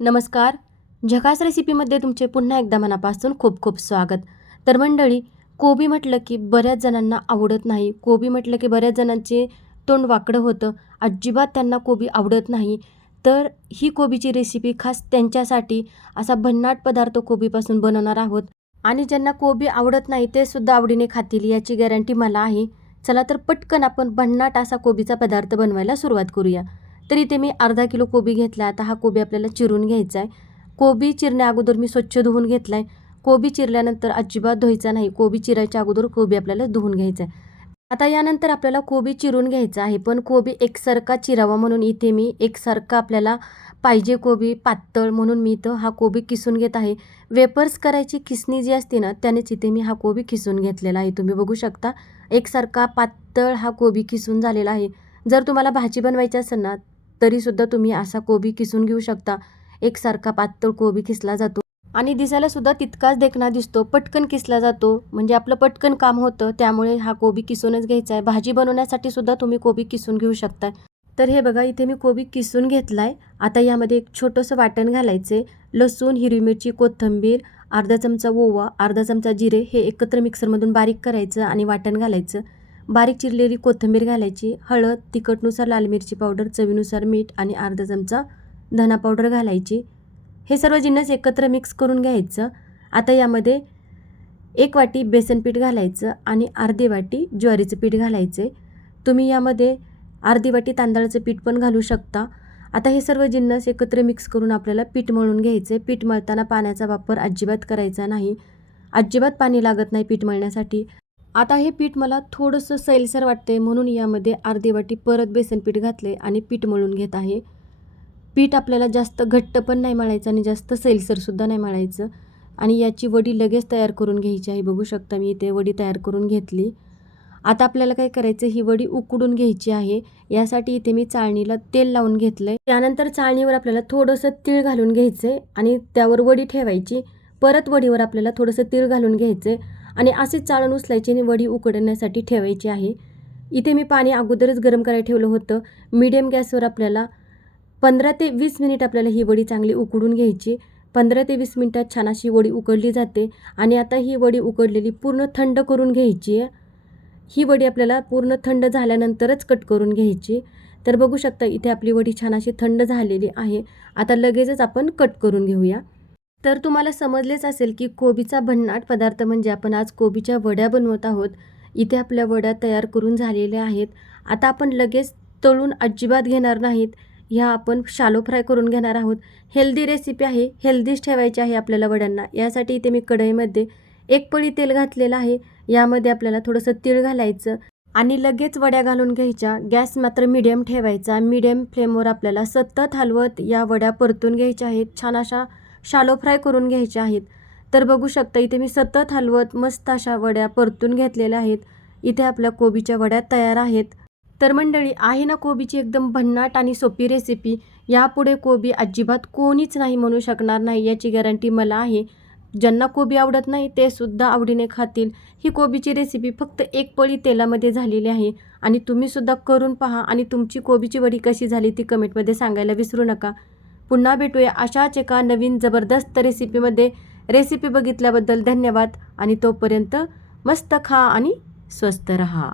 नमस्कार. झकास रेसिपीमध्ये तुमचे पुन्हा एकदा मनापासून खूप खूप स्वागत. तर मंडळी कोबी म्हटलं की बऱ्याच जणांना आवडत नाही. कोबी म्हटलं की बऱ्याच जणांचे तोंड वाकडं होतं. अजिबात त्यांना कोबी आवडत नाही. तर ही कोबीची रेसिपी खास त्यांच्यासाठी असा भन्नाट पदार्थ कोबीपासून बनवणार आहोत. आणि ज्यांना कोबी आवडत नाही ते सुद्धा आवडीने खातील याची गॅरंटी मला आहे. चला तर पटकन आपण भन्नाट असा कोबीचा पदार्थ बनवायला सुरुवात करूया. तर इथे मी अर्धा किलो कोबी घेतला आता हा कोबी आपल्याला चिरून घ्यायचा आहे कोबी चिरण्या अगोदर मी स्वच्छ धुवून घेतला आहे कोबी चिरल्यानंतर अजिबात धुवायचा नाही. कोबी चिरायच्या अगोदर कोबी आपल्याला धुवून घ्यायचा आहे आता यानंतर आपल्याला कोबी चिरून घ्यायचा आहे. पण कोबी एकसारखा चिरावा म्हणून इथे मी एकसारखा आपल्याला पाहिजे कोबी पातळ म्हणून मी इथं हा कोबी किसून घेत आहे. वेपर्स करायची किसणी जी असते ना त्यानेच इथे मी हा कोबी किसून घेतलेला आहे. तुम्ही बघू शकता एकसारखा पातळ हा कोबी किसून झालेला आहे. जर तुम्हाला भाजी बनवायची असेल ना तरीसुद्धा तुम्ही असा कोबी किसून घेऊ शकता. एकसारखा पातळ कोबी किसला जातो. आणि दिसायला सुद्धा तितकाच देखणा दिसतो. पटकन किसला जातो. म्हणजे आपलं पटकन काम होतं. त्यामुळे हा कोबी किसूनच घ्यायचा आहे. भाजी बनवण्यासाठी सुद्धा तुम्ही कोबी किसून घेऊ शकता तर हे बघा इथे मी कोबी किसून घेतला आहे आता यामध्ये एक छोटंसं वाटण घालायचं. आहे लसूण हिरवी मिरची कोथिंबीर अर्धा चमचा ओवा अर्धा चमचा जिरे हे एकत्र मिक्सरमधून बारीक करायचं आणि वाटण घालायचं. बारीक चिरलेली कोथिंबीर घालायची हळद तिखटनुसार लाल मिरची पावडर चवीनुसार मीठ आणि अर्धा चमचा धना पावडर घालायची. हे सर्व जिन्नस एकत्र मिक्स करून घ्यायचं. आता यामध्ये एक वाटी बेसन पीठ घालायचं आणि अर्धी वाटी ज्वारीचं पीठ घालायचं. तुम्ही यामध्ये अर्धी वाटी तांदळाचं पीठ पण घालू शकता. आता हे सर्व जिन्नस एकत्र मिक्स करून आपल्याला पीठ मळून घ्यायचे. पीठ मळताना पाण्याचा वापर अजिबात करायचा नाही. अजिबात पाणी लागत नाही पीठ मळण्यासाठी. आता हे पीठ मला थोडंसं सैलसर वाटते म्हणून यामध्ये अर्धी वाटी परत बेसन पीठ घातले आणि पीठ मळून घेत आहे. पीठ आपल्याला जास्त घट्ट पण नाही मळायचं आणि जास्त सैलसरसुद्धा नाही मळायचं. आणि याची वडी लगेच तयार करून घ्यायची आहे बघू शकता मी इथे वडी तयार करून घेतली. आता आपल्याला काय करायचं ही वडी उकडून घ्यायची आहे. यासाठी इथे मी चाळणीला तेल लावून घेतलंय. त्यानंतर चाळणीवर आपल्याला थोडंसं तीळ घालून घ्यायचंय आणि त्यावर वडी ठेवायची. परत वडीवर आपल्याला थोडंसं तीळ घालून घ्यायचंय. आणि असेच चाळण उचलायची आणि वडी उकडण्यासाठी ठेवायची आहे. इथे मी पाणी अगोदरच गरम करायला ठेवलं होतं. मीडियम गॅसवर आपल्याला पंधरा ते वीस मिनिट आपल्याला ही वडी चांगली उकडून घ्यायची. पंधरा ते वीस मिनिटात छान अशी वडी उकडली जाते आणि आता ही वडी उकडलेली पूर्ण थंड करून घ्यायची आहे. ही वडी आपल्याला पूर्ण थंड झाल्यानंतरच कट करून घ्यायची. तर बघू शकता इथे आपली वडी छान अशी थंड झालेली आहे. आता लगेचच आपण कट करून घेऊया. तर तुम्हाला समजलेच असेल की कोबीचा भन्नाट पदार्थ म्हणजे आपण आज कोबीच्या वड्या बनवत आहोत. इथे आपल्या वड्या तयार करून झालेल्या आहेत. आता आपण लगेच तळून अजिबात घेणार नाहीत. ह्या आपण शालो फ्राय करून घेणार आहोत. हेल्दी रेसिपी आहे. हेल्दीच ठेवायची आहे आपल्याला वड्यांना. यासाठी इथे मी कढईमध्ये एक पळी तेल घातलेलं आहे. यामध्ये आपल्याला थोडंसं तीळ घालायचं आणि लगेच वड्या घालून घ्यायच्या. गॅस मात्र मिडियम ठेवायचा. मिडियम फ्लेमवर आपल्याला सतत हलवत या वड्या परतून घ्यायच्या आहेत. छान अशा शालो फ्राय करून घ्यायच्या आहेत. तर बघू शकता इथे मी सतत हलवत मस्त अशा वड्या परतून घेतलेल्या आहेत. इथे आपल्या कोबीच्या वड्या तयार आहेत. तर मंडळी आहे ना कोबीची एकदम भन्नाट आणि सोपी रेसिपी यापुढे कोबी अजिबात कोणीच नाही म्हणू शकणार नाही याची गॅरंटी मला आहे. ज्यांना कोबी आवडत नाही ते सुद्धा आवडीने खातील. ही कोबीची रेसिपी फक्त एक पळी तेलामध्ये झालेली आहे. आणि तुम्हीसुद्धा करून पहा आणि तुमची कोबीची वडी कशी झाली ती कमेंटमध्ये सांगायला विसरू नका. पुन्हा भेटूया अशाच एका नवीन जबरदस्त रेसिपीमध्ये रेसिपी बघितल्याबद्दल धन्यवाद आणि तोपर्यंत मस्त खा आणि स्वस्त रहा.